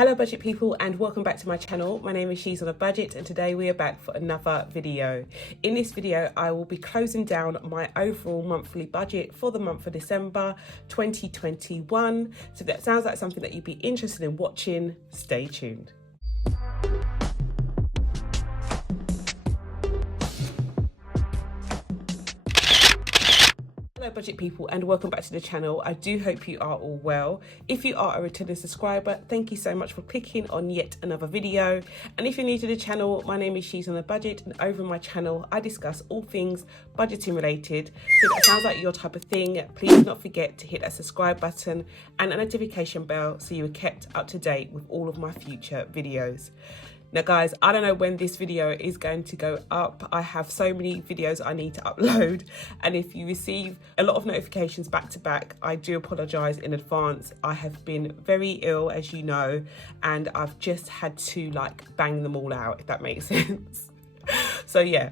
Hello budget people and welcome back to my channel. My name is She's on a Budget and today we are back for another video. In this video I will be closing down my overall monthly budget for the month of December 2021. So if that sounds like something that you'd be interested in watching, stay tuned. Hello budget people and welcome back to the channel. I do hope you are all well. If you are a returning subscriber, thank you so much for clicking on yet another video. And if you're new to the channel, my name is She's on a Budget and over my channel I discuss all things budgeting related. So if that sounds like your type of thing, please do not forget to hit that subscribe button and a notification bell so you are kept up to date with all of my future videos. Now guys, I don't know when this video is going to go up. I have so many videos I need to upload, and if you receive a lot of notifications back to back, I do apologise in advance. I have been very ill, as you know, and I've just had to bang them all out, if that makes sense. So yeah.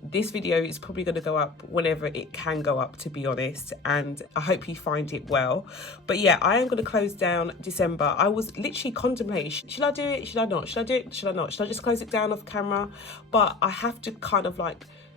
This video is probably going to go up whenever it can go up, to be honest, and I hope you find it well. But yeah, I am going to close down December. I was literally contemplating, should I do it, should I not, should I do it, should I not, should I just close it down off camera? But I have to kind of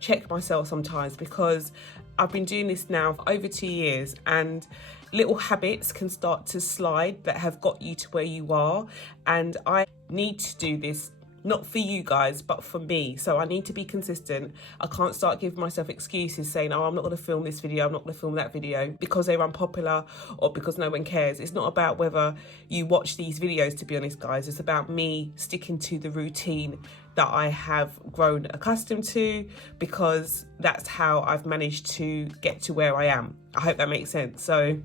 check myself sometimes, because I've been doing this now for over 2 years and little habits can start to slide that have got you to where you are, and I need to do this not for you guys, but for me. So I need to be consistent. I can't start giving myself excuses saying, oh, I'm not going to film this video, I'm not going to film that video because they're unpopular or because no one cares. It's not about whether you watch these videos, to be honest, guys. It's about me sticking to the routine that I have grown accustomed to, because that's how I've managed to get to where I am. I hope that makes sense. So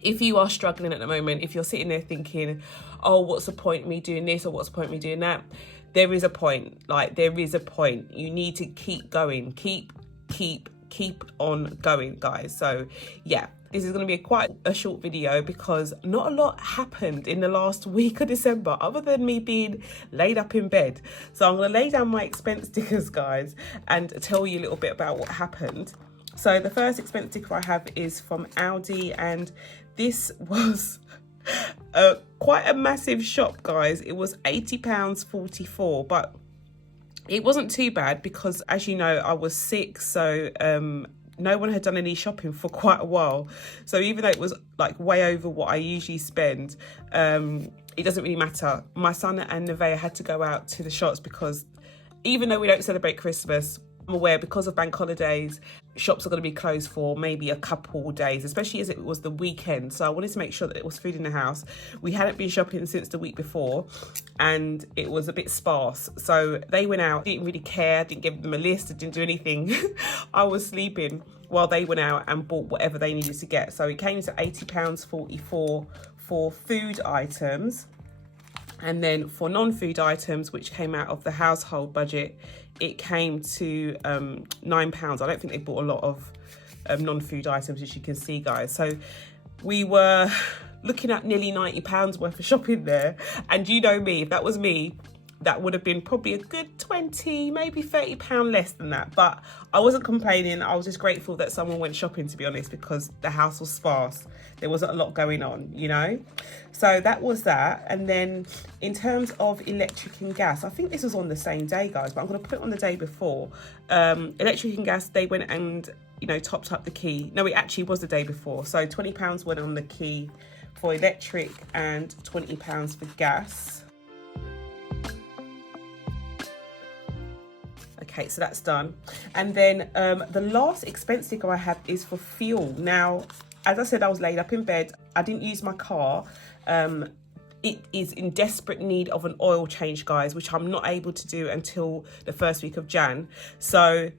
if you are struggling at the moment, if you're sitting there thinking, oh, what's the point of me doing this or what's the point of me doing that? There is a point. There is a point. You need to keep going. Keep on going, guys. So yeah, this is going to be quite a short video because not a lot happened in the last week of December other than me being laid up in bed. So I'm going to lay down my expense stickers, guys, and tell you a little bit about what happened. So the first expense sticker I have is from Aldi, and this was quite a massive shop, guys. It was £80.44, but it wasn't too bad because, as you know, I was sick, so no one had done any shopping for quite a while. So even though it was way over what I usually spend, it doesn't really matter. My son and Nevaeh had to go out to the shops because even though we don't celebrate Christmas, I'm aware because of bank holidays, shops are going to be closed for maybe a couple days, especially as it was the weekend. So I wanted to make sure that there was food in the house. We hadn't been shopping since the week before and it was a bit sparse. So they went out, didn't really care, didn't give them a list, didn't do anything. I was sleeping while they went out and bought whatever they needed to get. So it came to £80.44 for food items. And then for non-food items, which came out of the household budget, it came to £9. I don't think they bought a lot of non-food items, as you can see, guys. So we were looking at nearly £90 worth of shopping there. And you know me, if that was me, that would have been probably a good 20, maybe £30 less than that. But I wasn't complaining. I was just grateful that someone went shopping, to be honest, because the house was sparse. There wasn't a lot going on, you know. So that was that. And then in terms of electric and gas, I think this was on the same day, guys, but I'm going to put it on the day before. Electric and gas, they went and, topped up the key. No, it actually was the day before. So £20 went on the key for electric and £20 for gas. Okay, so that's done. And then the last expense sticker I have is for fuel. Now, as I said, I was laid up in bed. I didn't use my car. It is in desperate need of an oil change, guys, which I'm not able to do until the first week of Jan. So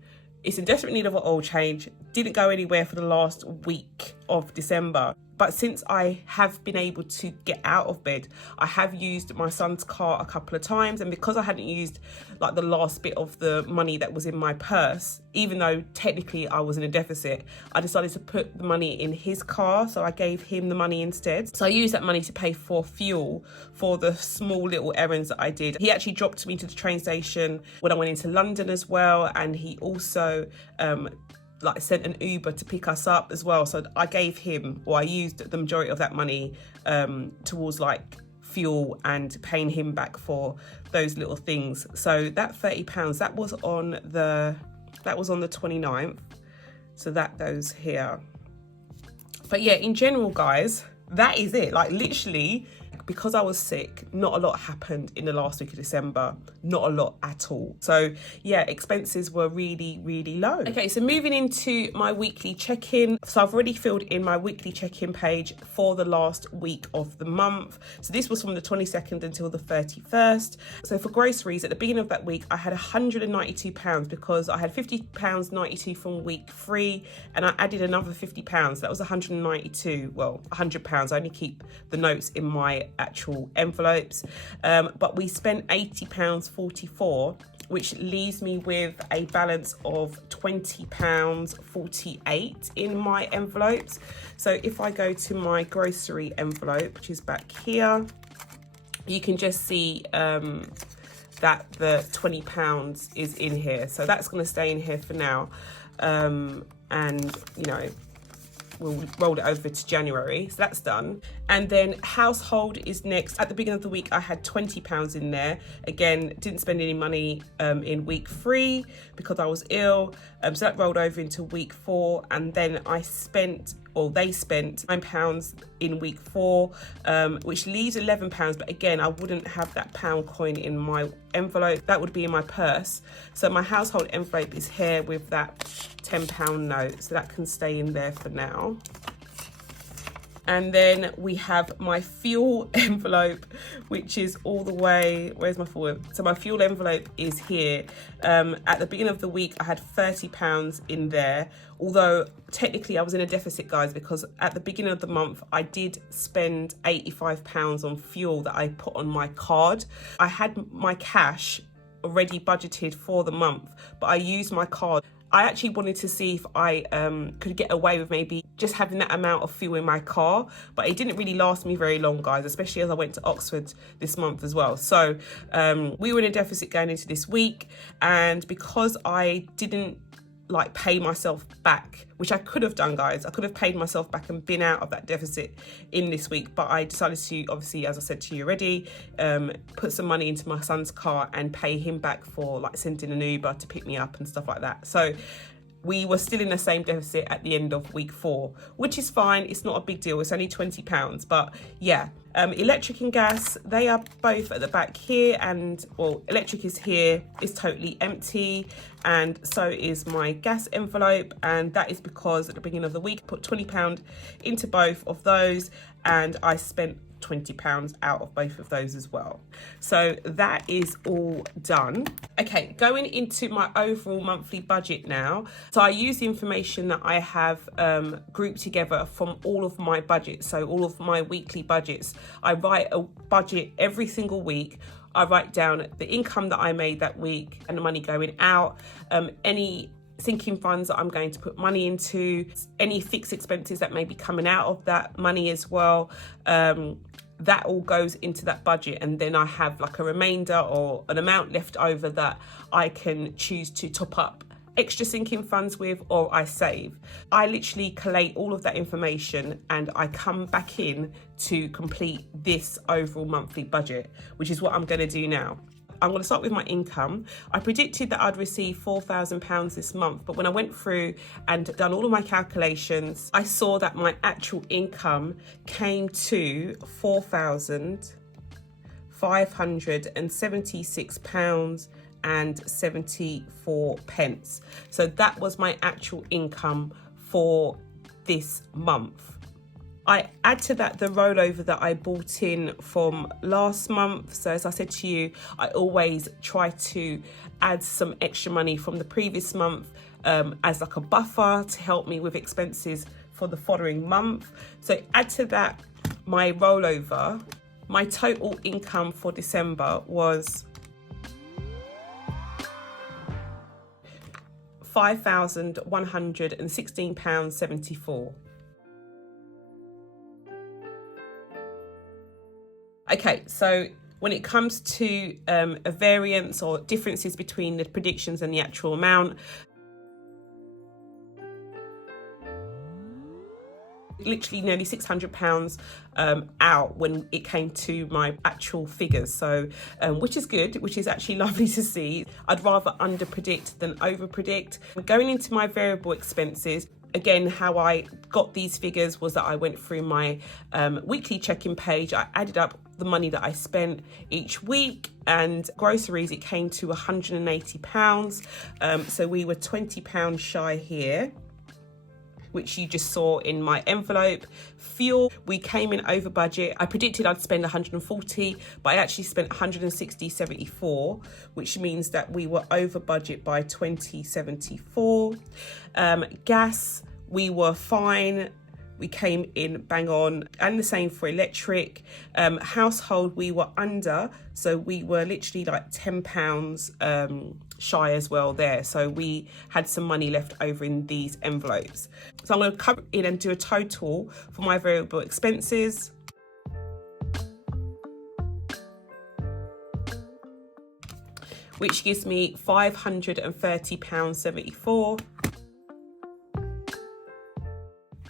it's in desperate need of an oil change. Didn't go anywhere for the last week of December. But since I have been able to get out of bed, I have used my son's car a couple of times. And because I hadn't used the last bit of the money that was in my purse, even though technically I was in a deficit, I decided to put the money in his car. So I gave him the money instead. So I used that money to pay for fuel for the small little errands that I did. He actually dropped me to the train station when I went into London as well. And he also sent an Uber to pick us up as well. So I gave him, or I used the majority of that money towards fuel and paying him back for those little things. So that £30, that was on the 29th. So that goes here. But yeah, in general, guys, that is it. Like literally, because I was sick, not a lot happened in the last week of December, not a lot at all. So yeah, expenses were really, really low. Okay, so moving into my weekly check-in. So I've already filled in my weekly check-in page for the last week of the month. So this was from the 22nd until the 31st. So for groceries, at the beginning of that week, I had £192 because I had £50.92 from week 3 and I added another £50. That was £192, well, £100. I only keep the notes in my actual envelopes, but we spent £80.44, which leaves me with a balance of £20.48 in my envelopes. So if I go to my grocery envelope, which is back here, you can just see that the £20 is in here. So that's going to stay in here for now, and you know, we'll roll it over to January. So that's done. And then household is next. At the beginning of the week, I had £20 in there. Again, didn't spend any money in week 3 because I was ill. So that rolled over into week 4. And then I spent, or they spent £9 in week 4, which leaves £11. But again, I wouldn't have that pound coin in my envelope. That would be in my purse. So my household envelope is here with that £10 note. So that can stay in there for now. And then we have my fuel envelope, which is all the way, where's my fuel? So my fuel envelope is here. At the beginning of the week, I had £30 in there. Although technically I was in a deficit, guys, because at the beginning of the month, I did spend £85 on fuel that I put on my card. I had my cash already budgeted for the month, but I used my card. I actually wanted to see if I could get away with maybe just having that amount of fuel in my car, but it didn't really last me very long, guys, especially as I went to Oxford this month as well. So we were in a deficit going into this week, and because I didn't like pay myself back, which I could have done, guys, I could have paid myself back and been out of that deficit in this week, but I decided to, obviously, as I said to you already, put some money into my son's car and pay him back for like sending an Uber to pick me up and stuff like that. So we were still in the same deficit at the end of week 4, which is fine. It's not a big deal. It's only £20. But yeah, electric and gas, they are both at the back here. And well, electric is here, it's totally empty. And so is my gas envelope. And that is because at the beginning of the week, I put £20 into both of those. And I spent £20 out of both of those as well. So that is all done. Okay, going into my overall monthly budget now. So I use the information that I have grouped together from all of my budgets. So all of my weekly budgets. I write a budget every single week. I write down the income that I made that week and the money going out, any sinking funds that I'm going to put money into, any fixed expenses that may be coming out of that money as well. That all goes into that budget, and then I have like a remainder or an amount left over that I can choose to top up extra sinking funds with, or I save. I literally collate all of that information and I come back in to complete this overall monthly budget, which is what I'm going to do now. I'm going to start with my income. I predicted that I'd receive £4,000 this month, but when I went through and done all of my calculations, I saw that my actual income came to £4,576.74. So that was my actual income for this month. I add to that the rollover that I bought in from last month. So as I said to you, I always try to add some extra money from the previous month as like a buffer to help me with expenses for the following month. So add to that my rollover. My total income for December was £5,116.74. Okay, so when it comes to a variance or differences between the predictions and the actual amount, literally nearly £600 out when it came to my actual figures. So which is good, which is actually lovely to see. I'd rather under predict than over predict. Going into my variable expenses, again, how I got these figures was that I went through my weekly check-in page. I added up the money that I spent each week, and groceries, it came to £180. So we were £20 shy here, which you just saw in my envelope. Fuel, we came in over budget. I predicted I'd spend 140, but I actually spent 160.74, which means that we were over budget by 20.74. Gas, we were fine. We came in bang on, and the same for electric. Household, we were under, so we were literally like £10 shy as well there. So we had some money left over in these envelopes. So I'm going to come in and do a total for my variable expenses. Which gives me £530.74.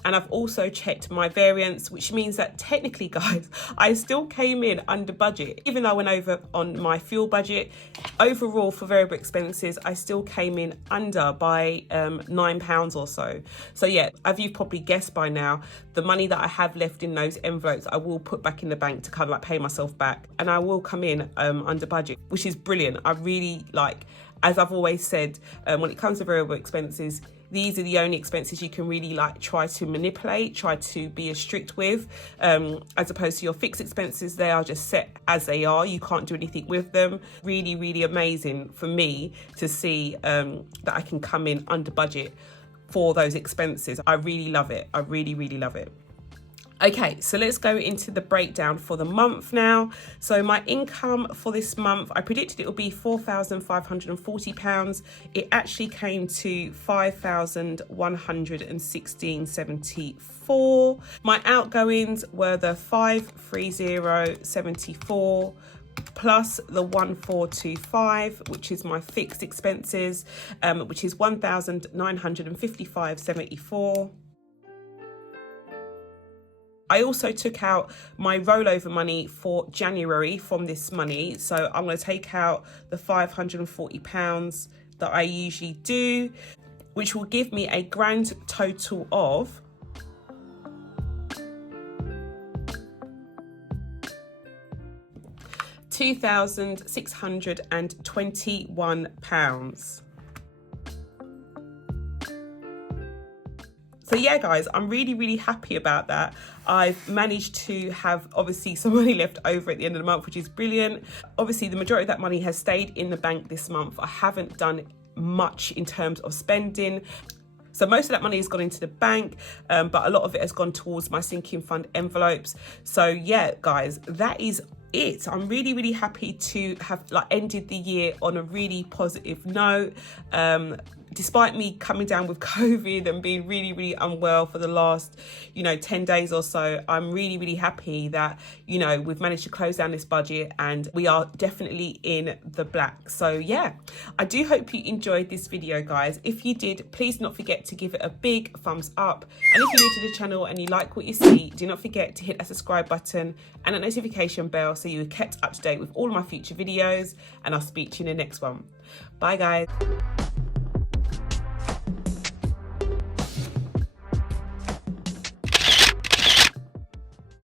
And I've also checked my variance, which means that technically, guys, I still came in under budget. Even though I went over on my fuel budget, overall for variable expenses, I still came in under by £9 or so. So yeah, as you've probably guessed by now, the money that I have left in those envelopes, I will put back in the bank to kind of like pay myself back. And I will come in under budget, which is brilliant. I really like, as I've always said, when it comes to variable expenses, these are the only expenses you can really like try to manipulate, try to be as strict with, as opposed to your fixed expenses. They are just set as they are. You can't do anything with them. Really, really amazing for me to see that I can come in under budget for those expenses. I really love it. I really, really love it. Okay, so let's go into the breakdown for the month now. So my income for this month, I predicted it would be £4,540. It actually came to £5,116.74. My outgoings were the £530.74 plus the 1425, which is my fixed expenses, which is £1,955.74. I also took out my rollover money for January from this money. So I'm going to take out the £540 that I usually do, which will give me a grand total of £2,621. So yeah, guys, I'm really, really happy about that. I've managed to have obviously some money left over at the end of the month, which is brilliant. Obviously, the majority of that money has stayed in the bank this month. I haven't done much in terms of spending. So most of that money has gone into the bank, but a lot of it has gone towards my sinking fund envelopes. So yeah, guys, that is it. I'm really, really happy to have like ended the year on a really positive note. Despite me coming down with COVID and being really, really unwell for the last, 10 days or so, I'm really, really happy that, we've managed to close down this budget and we are definitely in the black. So yeah, I do hope you enjoyed this video, guys. If you did, please do not forget to give it a big thumbs up. And if you're new to the channel and you like what you see, do not forget to hit that subscribe button and a notification bell so you're kept up to date with all of my future videos. And I'll speak to you in the next one. Bye, guys.